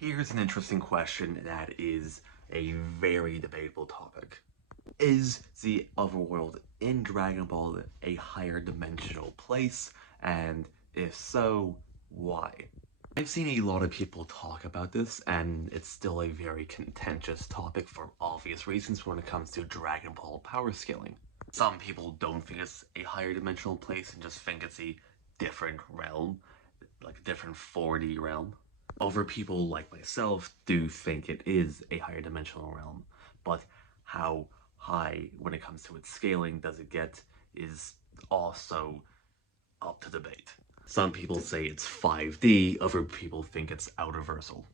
Here's an interesting question that is a very debatable topic. Is the Otherworld in Dragon Ball a higher dimensional place? And if so, why? I've seen a lot of people talk about this, and it's still a very contentious topic for obvious reasons when it comes to Dragon Ball power scaling. Some people don't think it's a higher dimensional place and just think it's a different realm, like a different 4D realm. Other people like myself do think it is a higher dimensional realm, but how high when it comes to its scaling does it get is also up to debate. Some people say it's 5D, other people think it's Outerversal.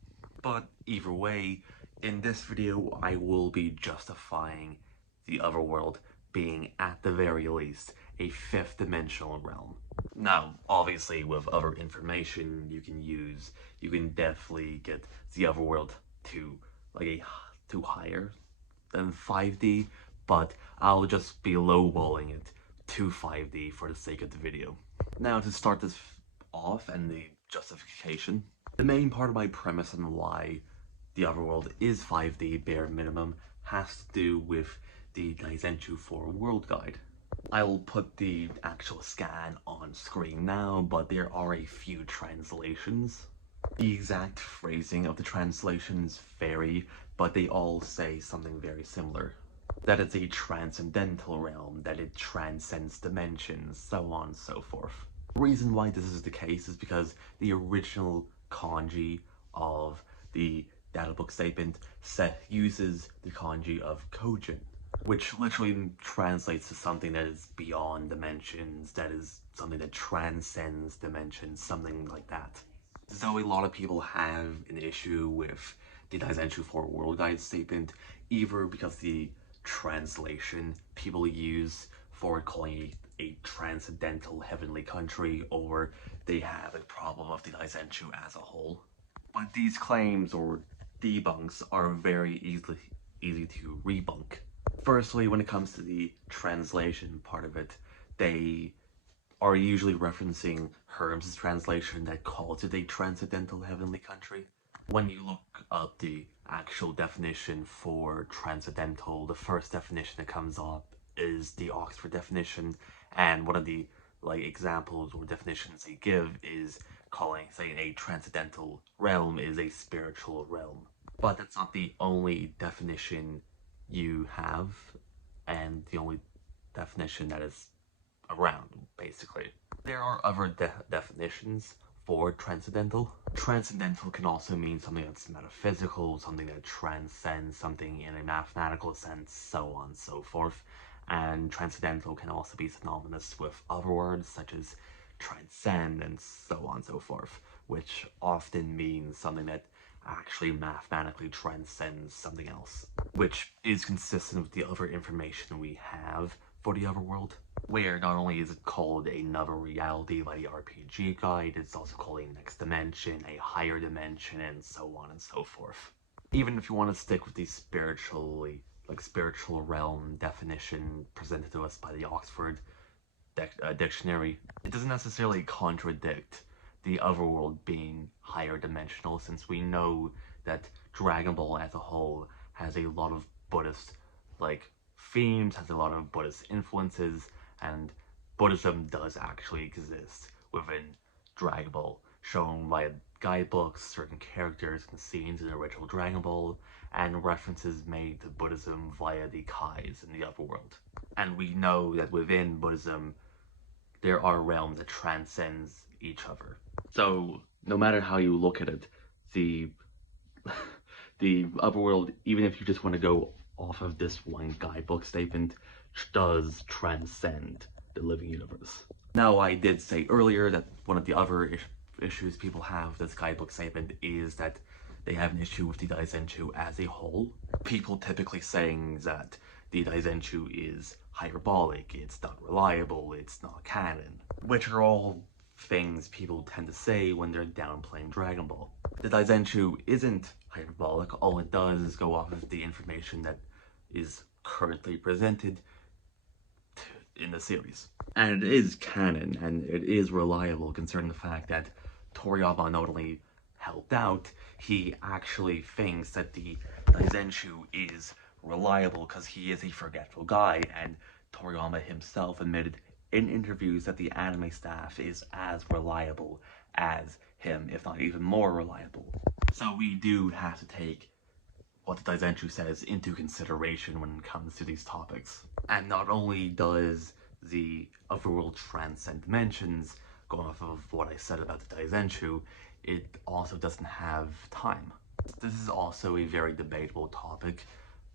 But either way, in this video I will be justifying the Otherworld being at the very least a 5th dimensional realm. Now, obviously with other information you can use, you can definitely get the Otherworld to to higher than 5D, but I'll just be lowballing it to 5D for the sake of the video. Now to start this off and the justification, the main part of my premise on why the Otherworld is 5D bare minimum has to do with the Daizenshuu 4 World Guide. I'll put the actual scan on screen now, but there are a few translations. The exact phrasing of the translations vary, but they all say something very similar. That it's a transcendental realm, that it transcends dimensions, so on and so forth. The reason why this is the case is because the original kanji of the databook statement uses the kanji of Kojin, which literally translates to something that is beyond dimensions, that is something that transcends dimensions, something like that. So a lot of people have an issue with the Daizenshuu 4 World Guide statement, either because the translation people use for calling a transcendental heavenly country, or they have a problem of the Daizenshuu as a whole. But these claims or debunks are very easy to rebunk. Firstly, when it comes to the translation part of it, they are usually referencing Herm's translation that calls it a transcendental heavenly country. When you look up the actual definition for transcendental, the first definition that comes up is the Oxford definition, and one of the examples or definitions they give is saying a transcendental realm is a spiritual realm. But that's not the only definition you have, and the only definition that is around, basically. There are other definitions for transcendental. Transcendental can also mean something that's metaphysical, something that transcends something in a mathematical sense, so on and so forth. And transcendental can also be synonymous with other words such as transcend and so on and so forth, which often means something that actually mathematically transcends something else, which is consistent with the other information we have for the Otherworld, where not only is it called another reality by the RPG guide, it's also called a next dimension, a higher dimension, and so on and so forth. Even if you want to stick with the spiritual realm definition presented to us by the Oxford dictionary, it doesn't necessarily contradict the Otherworld being higher dimensional, since we know that Dragon Ball as a whole has a lot of Buddhist themes, has a lot of Buddhist influences, and Buddhism does actually exist within Dragon Ball, shown via guidebooks, certain characters and scenes in the original Dragon Ball, and references made to Buddhism via the Kais in the Otherworld. And we know that within Buddhism there are realms that transcends each other. So no matter how you look at it, the Otherworld, even if you just want to go off of this one guidebook statement, does transcend the living universe. Now, I did say earlier that one of the other issues people have with this guidebook statement is that they have an issue with the Daizenshuu as a whole. People typically saying that the Daizenshuu is hyperbolic, it's not reliable, it's not canon, which are all things people tend to say when they're downplaying Dragon Ball. The Daizenshuu isn't hyperbolic, all it does is go off of the information that is currently presented in the series. And it is canon, and it is reliable concerning the fact that Toriyama not only helped out, he actually thinks that the Daizenshu is reliable because he is a forgetful guy, and Toriyama himself admitted in interviews that the anime staff is as reliable as him, if not even more reliable. So we do have to take what the Daizenshu says into consideration when it comes to these topics. And not only does the Otherworld transcend dimensions, going off of what I said about the Daizenshu, it also doesn't have time. This is also a very debatable topic,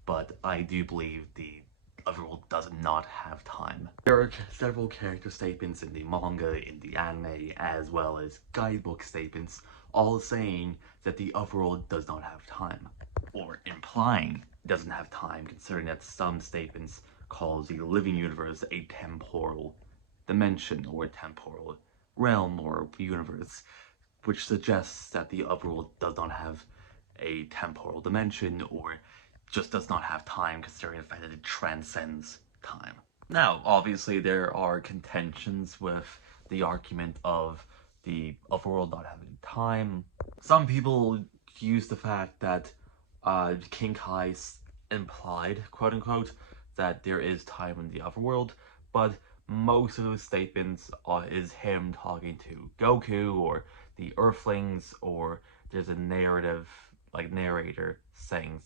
but I do believe the Otherworld does not have time. There are several character statements in the manga, in the anime, as well as guidebook statements, all saying that the Otherworld does not have time, or implying it doesn't have time, considering that some statements call the living universe a temporal dimension, or a temporal realm, or universe, which suggests that the Otherworld does not have a temporal dimension, or just does not have time, considering the fact that it transcends time. Now, obviously, there are contentions with the argument of the Otherworld not having time. Some people use the fact that King Kai implied, quote unquote, that there is time in the Otherworld, but most of those statements is him talking to Goku or the Earthlings, or there's a narrative, like narrator, saying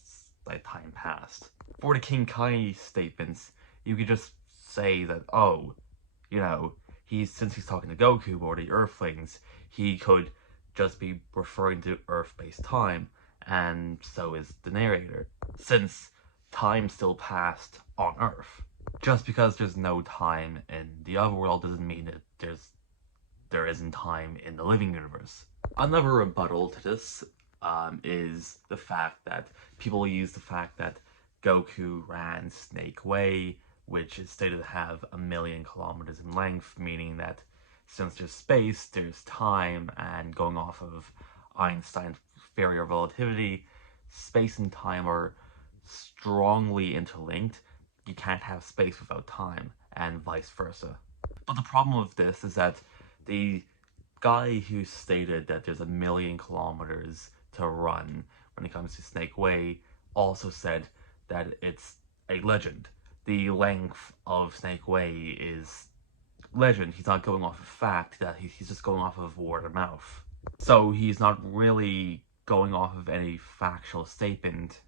like time passed. For the King Kai statements, you could just say that, oh, you know, since he's talking to Goku or the Earthlings, he could just be referring to Earth-based time, and so is the narrator, since time still passed on Earth. Just because there's no time in the Otherworld doesn't mean that there isn't time in the living universe. Another rebuttal to this is the fact that people use the fact that Goku ran Snake Way, which is stated to have 1,000,000 kilometers in length, meaning that since there's space, there's time, and going off of Einstein's theory of relativity, space and time are strongly interlinked. You can't have space without time, and vice versa. But the problem with this is that the guy who stated that there's 1,000,000 kilometers to run when it comes to Snake Way also said that it's a legend. The length of Snake Way is legend. He's not going off of fact, that he's just going off of word of mouth. So he's not really going off of any factual statement.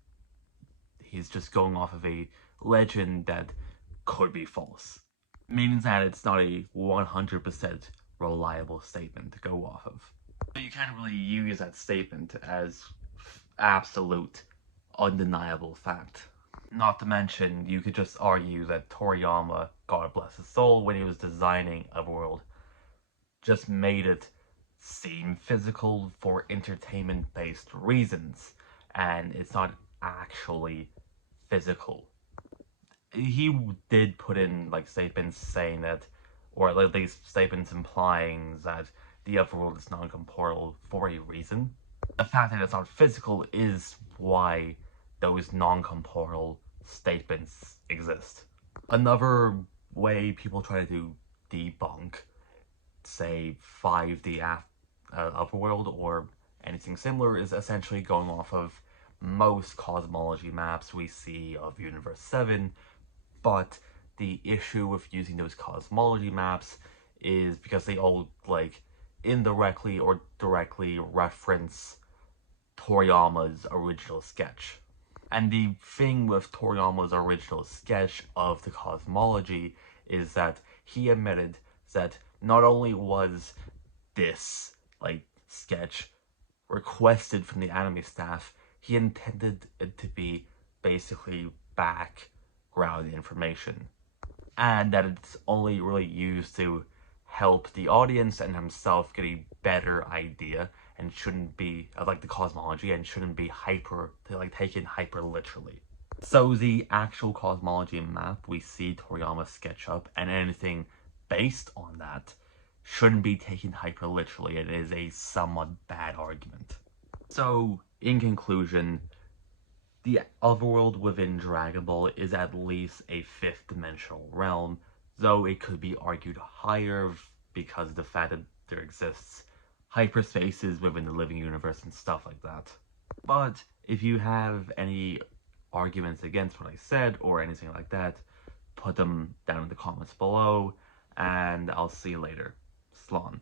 He's just going off of a legend that could be false. Meaning that it's not a 100% reliable statement to go off of. But you can't really use that statement as absolute, undeniable fact. Not to mention, you could just argue that Toriyama, God bless his soul, when he was designing Otherworld, just made it seem physical for entertainment-based reasons, and it's not actually physical. He did put in like statements saying that, or at least statements implying that the Otherworld is non-corporeal for a reason. The fact that it's not physical is why those non-corporeal statements exist. Another way people try to debunk, say, 5D Otherworld or anything similar, is essentially going off of most cosmology maps we see of Universe 7, but the issue with using those cosmology maps is because they all, like, indirectly or directly reference Toriyama's original sketch. And the thing with Toriyama's original sketch of the cosmology is that he admitted that not only was this, like, sketch requested from the anime staff, he intended it to be basically background information. And that it's only really used to help the audience and himself get a better idea, and shouldn't be like the cosmology, and shouldn't be taken hyper literally. So the actual cosmology map we see Toriyama sketch up, and anything based on that, shouldn't be taken hyper literally. It is a somewhat bad argument. So in conclusion, the Otherworld within Dragon Ball is at least a fifth dimensional realm, though it could be argued higher because of the fact that there exists hyperspaces within the living universe and stuff like that. But if you have any arguments against what I said or anything like that, put them down in the comments below, and I'll see you later. Slán.